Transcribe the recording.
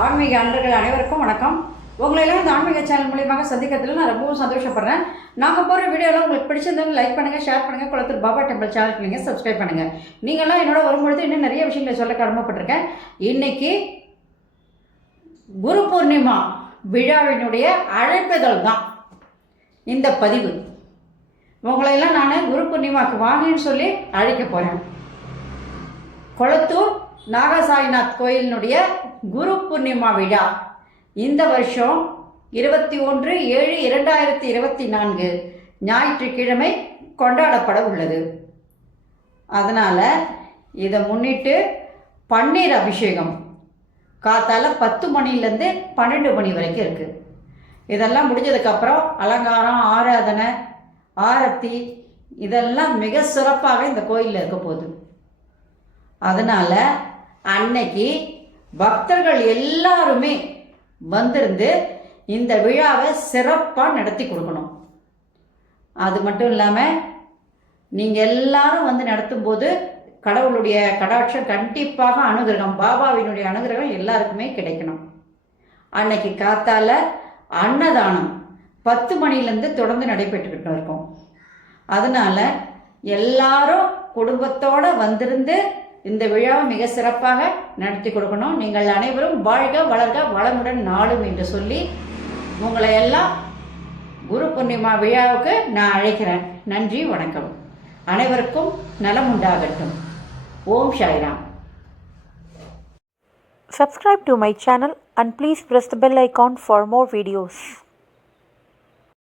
ஆன்மீக அன்பர்கள் அனைவருக்கும் வணக்கம். உங்களெல்லாம் இந்த ஆன்மீக சேனல் மூலியமாக சந்திக்கிறதுல நான் ரொம்பவும் சந்தோஷப்படுறேன். நாங்கள் போகிற வீடியோலாம் உங்களுக்கு பிடிச்சிருந்தாலும் லைக் பண்ணுங்கள், ஷேர் பண்ணுங்கள். குளத்தூர் பாபா டெம்பிள் சேனலுக்கு நீங்கள் சப்ஸ்கிரைப் பண்ணுங்கள். நீங்கள்லாம் என்னோட வரும்பொழுது இன்னும் நிறைய விஷயங்களை சொல்ல கடமைப்பட்டிருக்கேன். இன்றைக்கி குரு பூர்ணிமா விழாவினுடைய அழைப்புதல் தான் இந்த பதிவு. உங்களையெல்லாம் நான் குரு பூர்ணிமாவுக்கு வாங்கன்னு சொல்லி அழைக்க போகிறேன். குளத்தூர் நாகசாய்நாத் கோயிலினுடைய குரு பூர்ணிமா விழா இந்த வருஷம் 21/7/2024 ஞாயிற்றுக்கிழமை கொண்டாடப்பட உள்ளது. அதனால் இதை முன்னிட்டு பன்னீர் அபிஷேகம் காத்தால 10 மணிலேருந்து 12 மணி வரைக்கும் இருக்குது. இதெல்லாம் முடிஞ்சதுக்கப்புறம் அலங்காரம், ஆராதனை, ஆரத்தி இதெல்லாம் மிக சிறப்பாக இந்த கோயிலில் இருக்க போகுது. அதனால் அன்னைக்கு பக்தர்கள் எல்லாருமே வந்திருந்து இந்த விழாவை சிறப்பாக நடத்தி கொடுக்கணும். அது மட்டும் இல்லாமல் நீங்கள் எல்லாரும் வந்து நடத்தும்போது கடவுளுடைய கடாட்சம் கண்டிப்பாக அனுகிரகம், பாபாவினுடைய அனுகிரகம் எல்லாருக்குமே கிடைக்கணும். அன்னைக்கு காத்தால அன்னதானம் 10 மணிலேருந்து தொடர்ந்து நடைபெற்றுக்கிட்டு இருக்கோம். அதனால் எல்லாரும் குடும்பத்தோடு வந்திருந்து இந்த விழாவை மிக சிறப்பாக நடத்தி கொடுக்கணும். நீங்கள் அனைவரும் வாழ்க வளர்க வளமுடன் நாளும் என்று சொல்லி உங்களை எல்லாம் குரு பூர்ணிமா விழாவுக்கு நான் அழைக்கிறேன். நன்றி, வணக்கம். அனைவருக்கும் நலம் உண்டாகட்டும். ஓம் Sairam. Subscribe to my channel and please press the bell icon for more videos.